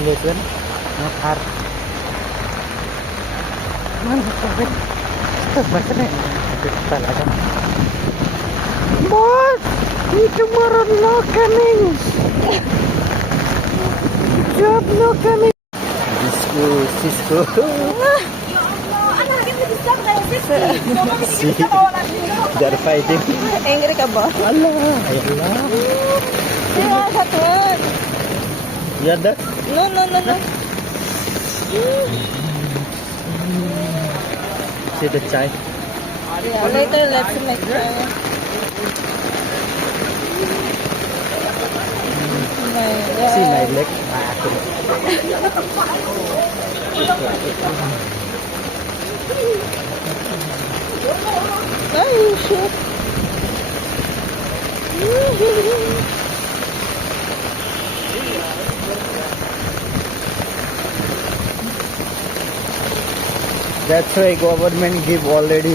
lihat kan, nakar. Mana kabin? Kita baca nih. Kita lagi. Boss, tomorrow no coming. Job no coming. Cisco. They're fighting. Angry ka ba? Allah, Allah. Yeah, that one. You are that? No. See the chai. Yeah, later let's make See my leg. Ay, shit. That's why government give already